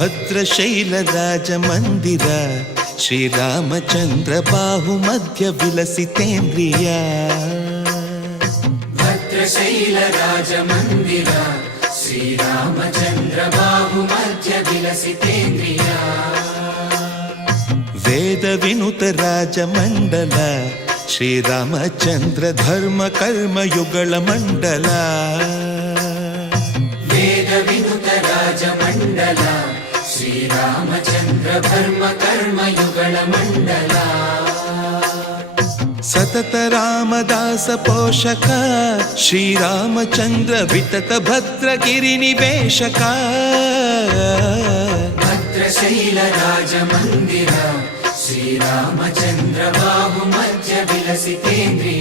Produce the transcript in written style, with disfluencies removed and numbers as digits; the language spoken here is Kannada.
ಭದ್ರಶೈಲರಾಜಮಂದಿರ ಶ್ರೀರಾಮಚಂದ್ರ ಬಾಹುಮಧ್ಯ ವಿಲಸಿತೇಂದ್ರಿಯ. ಭದ್ರಶೈಲರಾಜಮಂದಿರ ಶ್ರೀರಾಮಚಂದ್ರ ಬಾಹುಮಧ್ಯ ವಿಲಸಿತೇಂದ್ರಿಯ. ವೇದ ವಿನುತ ರಾಜಮಂಡಲ ಶ್ರೀರಾಮಚಂದ್ರ ಧರ್ಮ ಕರ್ಮಯುಗಳ ಮಂಡಲ. ವೇದ ವಿನುತ ರಾಜಮಂಡಲ ಶ್ರೀರಾಮಚಂದ್ರ ಧರ್ಮ ಕರ್ಮಯುಗಳ ಮಂಡಲ. ಸತತ ರಾಮದಾಸ ಪೋಷಕ ಶ್ರೀರಾಮಚಂದ್ರ ವಿತತ ಭದ್ರಗಿರಿ ನಿವೇಶಕ. ಭದ್ರಶೈಲ ರಾಜಮಂದಿರ ಶ್ರೀರಾಮಚಂದ್ರ ಬಾಹುಮಧ್ಯ ವಿಲಸಿತೇಂದ್ರಿಯ.